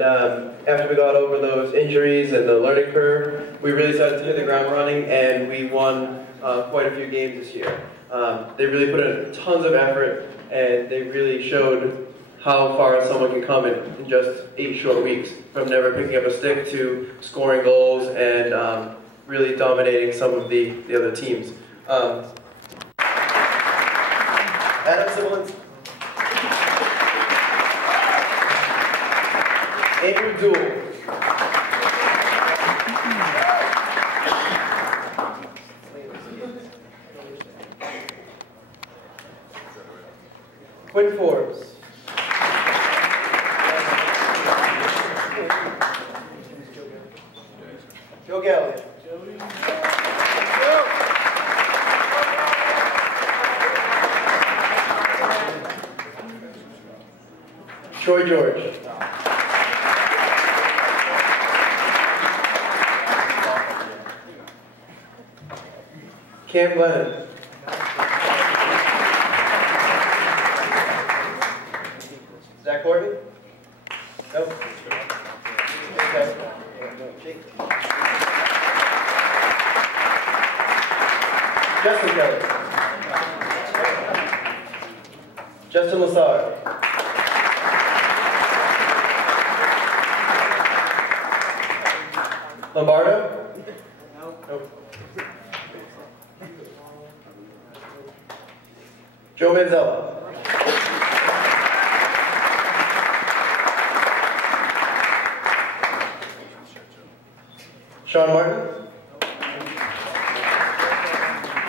And after we got over those injuries and the learning curve, we really started to hit the ground running, and we won quite a few games this year. They really put in tons of effort, and they really showed how far someone can come in just 8 short weeks, from never picking up a stick to scoring goals and really dominating some of the other teams. Adam Siblins. Andrew Dool. Quinn Forbes. Joe Gallagher. Troy George. Cam Glennon. Zach Horton? Nope. Okay. Justin Kelly. Justin Lassard. Lombardo? Nope. Joe Manzella. Sean Martin.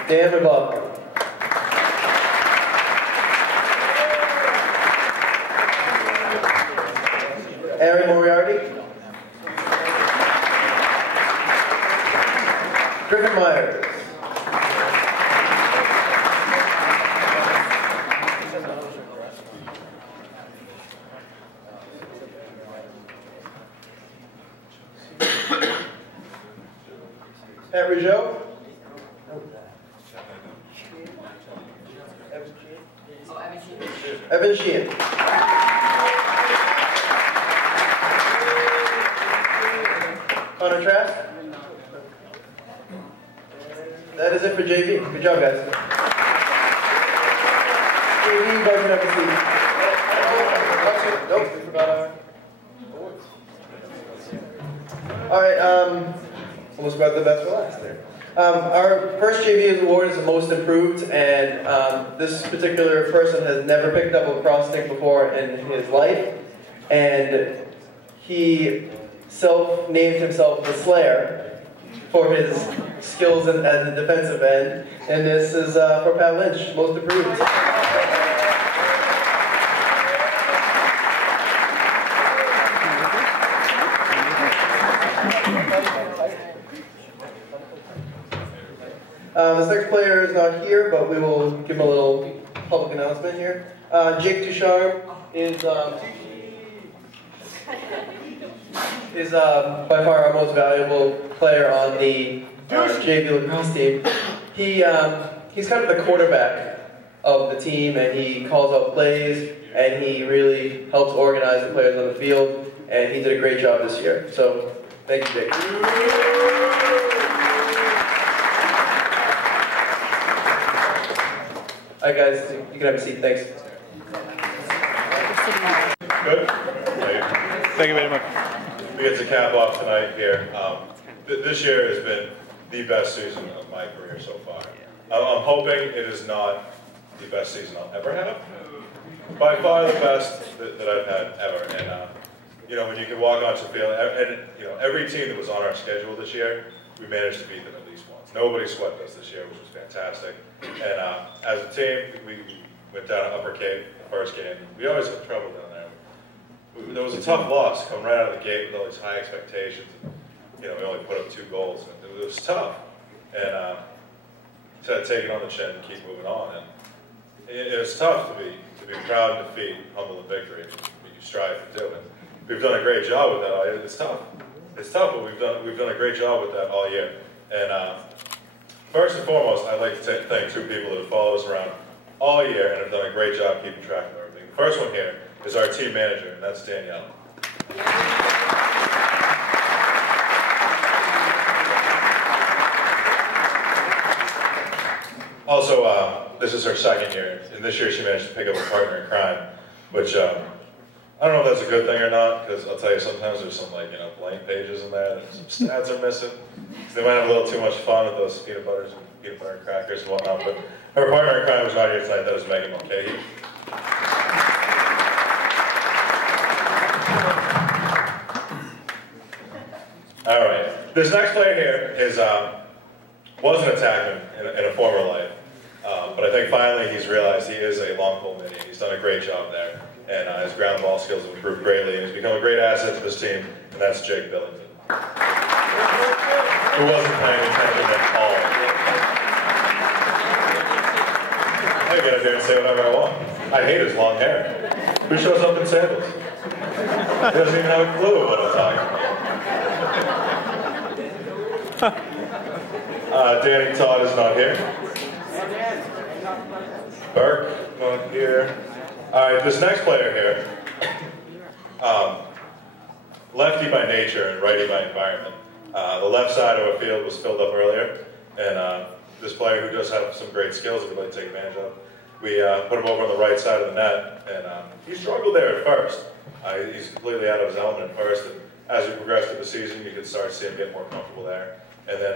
Dan McLaughlin. Aaron Moriarty. Griffin Myers. Pat Rougeau. Evan Sheehan. Connor Trask. That is it for JV. Good job, guys. JV, you guys can have a seat. Nope, we forgot our awards. All right, almost got the best for last there. Our first JV award is the most improved, and this particular person has never picked up a lacrosse stick before in his life, and he self-named himself the Slayer for his skills as a defensive end, and this is for Pat Lynch, most improved. This next player is not here, but we will give him a little public announcement here. Jake Ducharme is by far our most valuable player on the JV lacrosse team. He's kind of the quarterback of the team, and he calls out plays, and he really helps organize the players on the field, and he did a great job this year. So, thank you, Jake. All right, guys, you can have a seat. Thanks. Good. Thank you very much. We get to cap off tonight here. This year has been the best season of my career so far. I'm hoping it is not the best season I'll ever have. By far the best that I've had ever. And you know, when you can walk onto the field, and you know, every team that was on our schedule this year, we managed to beat them at least once. Nobody swept us this year, which was fantastic. And as a team, we went down to Upper Cape the first game. We always have trouble down there. There was a tough loss coming right out of the gate with all these high expectations. You know, we only put up 2 goals. And it was tough. And so I take it on the chin and keep moving on. And it's tough to be proud in defeat, humble in victory. You strive to do it. We've done a great job with that all year. It's tough. It's tough, but we've done a great job with that all year. And first and foremost, I'd like to thank 2 people that have followed us around all year and have done a great job keeping track of everything. The first one here is our team manager, and that's Danielle. Also, this is her second year, and this year she managed to pick up a partner in crime, which I don't know if that's a good thing or not, because I'll tell you, sometimes there's some blank pages in there, and some stats are missing. So they might have a little too much fun with those peanut butter and crackers and whatnot, but her partner in crime was not here tonight. That was Megan Mulcahy. All right, this next player here was an attackman in a former life, but I think finally he's realized he is a long pole mini. He's done a great job there, and his ground ball skills have improved greatly, and he's become a great asset to this team, and that's Jake Billington, who wasn't paying attention at all. I get up here and say whatever I want. I hate his long hair. Who shows up in sandals? He doesn't even have a clue what I'm talking about. Danny Todd is not here. Burke, not here. All right, this next player here, lefty by nature and righty by environment. The left side of a field was filled up earlier, and this player who does have some great skills that we'd like to take advantage of, we put him over on the right side of the net, and he struggled there at first. He's completely out of his element at first, and as we progress through the season, you can start to see him get more comfortable there. And then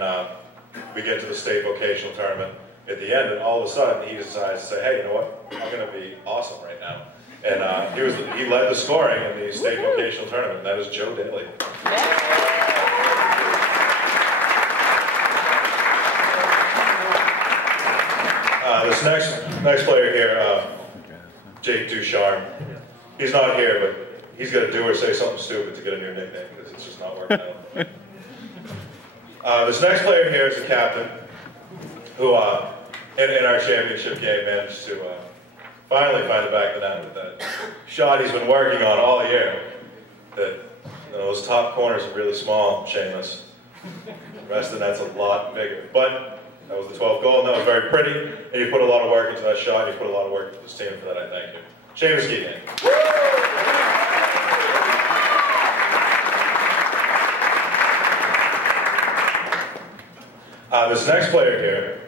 we get to the state vocational tournament at the end, and all of a sudden he decides to say, hey, you know what, I'm going to be awesome right now. And he led the scoring in the state vocational tournament, and that is Joe Daly. This next player here, Jake Ducharme, he's not here, but he's got to do or say something stupid to get a new nickname because it's just not working out. This next player here is a captain who, in our championship game, managed to finally find the back of the net with that shot he's been working on all year. That those top corners are really small, Seamus. The rest of the net's a lot bigger. But that was the 12th goal, and that was very pretty. And you put a lot of work into that shot. You put a lot of work into this team. For that, I thank you. Seamus Keating. This next player here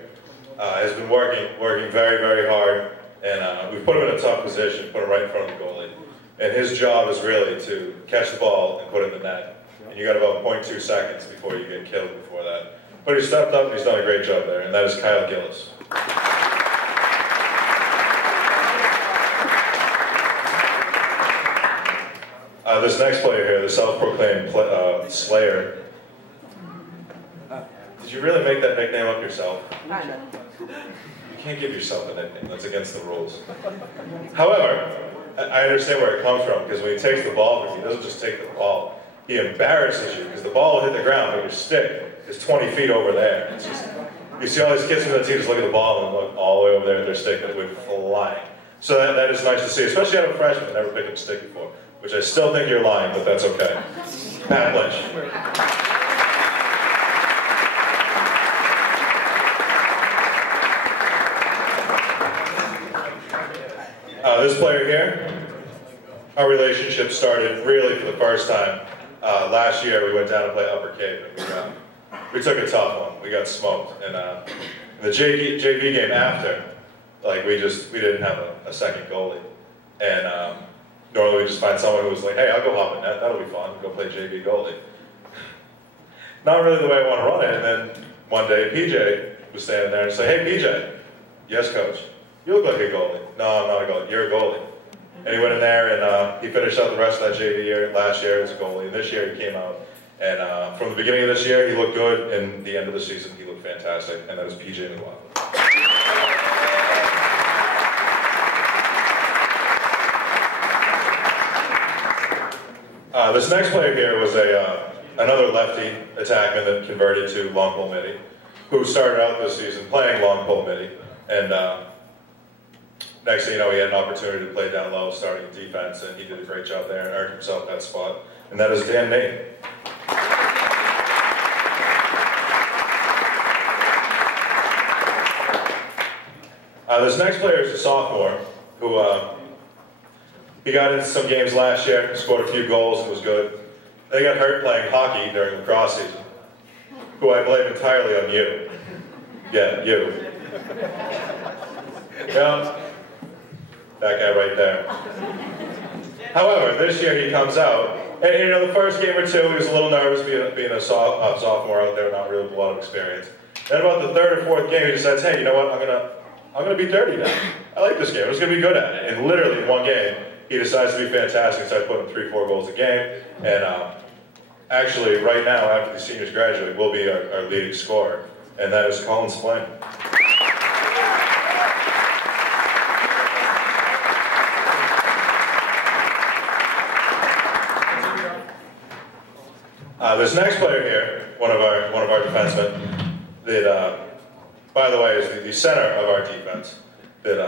has been working very, very hard, and we've put him in a tough position, put him right in front of the goalie. And his job is really to catch the ball and put it in the net. And you got about 0.2 seconds before you get killed before that. But he stepped up and he's done a great job there, and that is Kyle Gillis. This next player here, the self-proclaimed Slayer. Did you really make that nickname up yourself? You can't give yourself a nickname. That's against the rules. However, I understand where it comes from, because when he takes the ball from you, he doesn't just take the ball. He embarrasses you, because the ball will hit the ground, but your stick is 20 feet over there. It's just, you see all these kids from the team just look at the ball and look all the way over there at their stick that went flying. So that is nice to see, especially out of a freshman who never picked up a stick before, which I still think you're lying, but that's okay. Pat Lynch. This player here, our relationship started really for the first time. Last year we went down to play Upper Cape, and we took a tough one. We got smoked. And in the JV game after, like we didn't have a second goalie. And normally we just find someone who was like, hey, I'll go hop in net, that'll be fun, go play JV goalie. Not really the way I want to run it. And then one day PJ was standing there and said, hey PJ, yes coach. You look like a goalie. No, I'm not a goalie. You're a goalie. And he went in there and he finished out the rest of that JV year. Last year as a goalie. And this year he came out. And from the beginning of this year, he looked good. And the end of the season, he looked fantastic. And that was PJ McLaughlin. This next player here was another lefty attackman that converted to long pole midi, who started out this season playing long pole midi. And next thing you know, he had an opportunity to play down low, starting in defense, and he did a great job there and earned himself that spot. And that is Dan Nate. This next player is a sophomore who He got into some games last year, scored a few goals, and was good. Then he got hurt playing hockey during lacrosse season, who I blame entirely on you. Yeah, you. Yeah, that guy right there. However, this year he comes out, and the first game or two, he was a little nervous being a sophomore out there, not really a lot of experience. Then about the third or fourth game, he decides, hey, you know what, I'm gonna be dirty now. I like this game, I'm just gonna be good at it. And literally in one game, he decides to be fantastic and starts putting 3-4 goals a game. And actually, right now, after the seniors graduate, will be our leading scorer, and that is Colin Spillane. This next player here, one of our defensemen, that by the way is the center of our defense, that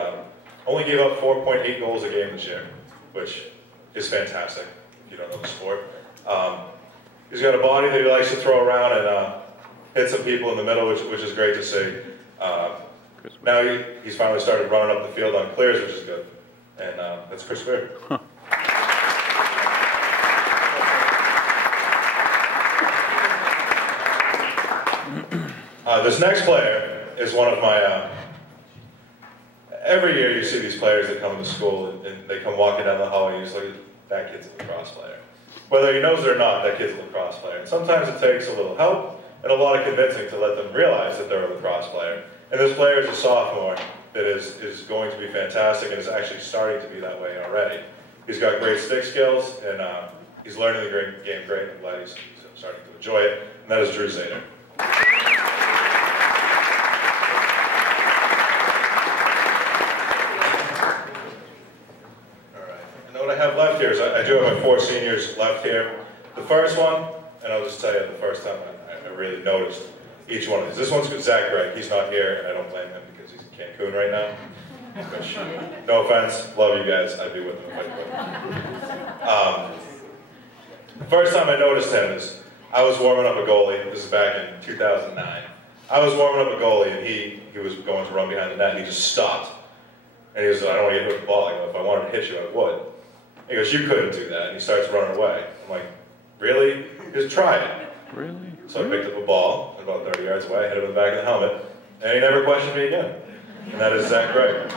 only gave up 4.8 goals a game this year, which is fantastic if you don't know the sport. He's got a body that he likes to throw around and hit some people in the middle, which is great to see. Now he's finally started running up the field on clears, which is good. And that's Chris Spear. Huh. This next player is one of my, every year you see these players that come to school and they come walking down the hallway and you just look at that kid's a lacrosse player. Whether he knows it or not, that kid's a lacrosse player. And sometimes it takes a little help and a lot of convincing to let them realize that they're a lacrosse player. And this player is a sophomore that is going to be fantastic and is actually starting to be that way already. He's got great stick skills and he's learning the game great. I'm glad he's starting to enjoy it. And that is Drew Zader. What I have left here is I do have my 4 seniors left here. The first one, and I'll just tell you the first time I really noticed each one of these. This one's Zach Gregg. He's not here, and I don't blame him because he's in Cancun right now. Which, no offense, love you guys. I'd be with him if I could. The first time I noticed him is I was warming up a goalie. This is back in 2009. I was warming up a goalie, and he was going to run behind the net, and he just stopped. And he was like, I don't want to get hit with the ball. I go, if I wanted to hit you, I would. He goes, you couldn't do that. And he starts running away. I'm like, really? Just try it. Really? So I picked up a ball, and about 30 yards away, I hit him in the back of the helmet, and he never questioned me again. And that is Zach Gregg.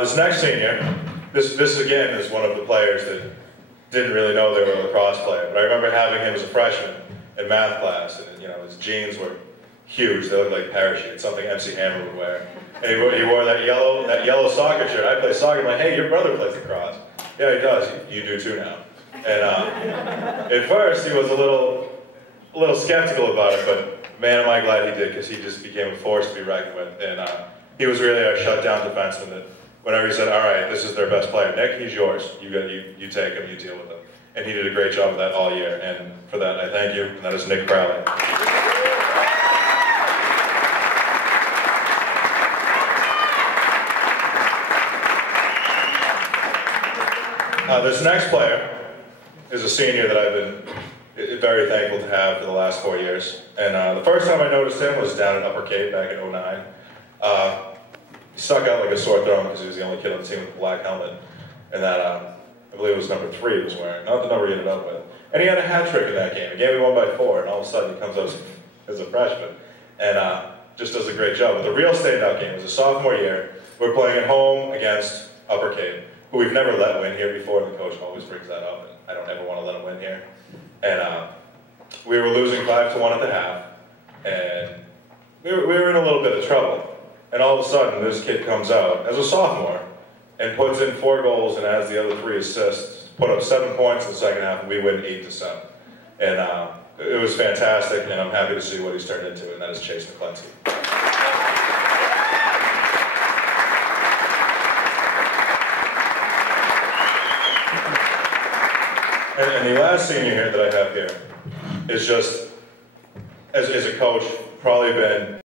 This next senior, this again is one of the players that didn't really know they were a lacrosse player, but I remember having him as a freshman in math class, and his jeans were huge. They looked like parachutes, something MC Hammer would wear. And he wore that yellow soccer shirt. I play soccer. I'm like, hey, your brother plays lacrosse. Yeah, he does. You do too now. And at first, he was a little skeptical about it, but man, am I glad he did, because he just became a force to be reckoned with. And he was really our shutdown defenseman. That whenever he said, all right, this is their best player, Nick, he's yours. You take him, you deal with him. And he did a great job of that all year. And for that, I thank you. And that is Nick Crowley. This next player is a senior that I've been very thankful to have for the last 4 years. And the first time I noticed him was down at Upper Cape back in 2009. He stuck out like a sore thumb because he was the only kid on the team with a black helmet. And that, I believe it was number 3 he was wearing, not the number he ended up with. And he had a hat trick in that game. The game we won by 4, and all of a sudden he comes out as a freshman. And just does a great job. But the real standout game was a sophomore year. We're playing at home against Upper Cape, who we've never let win here before, and the coach always brings that up, and I don't ever want to let him win here. And we were losing 5-1 at the half, and we were in a little bit of trouble. And all of a sudden, this kid comes out as a sophomore and puts in 4 goals and has the other 3 assists, put up 7 points in the second half, and we win 8-7. And it was fantastic, and I'm happy to see what he's turned into, and that is Chase McClenskey. And the last senior here that I have here is just, as a coach, probably been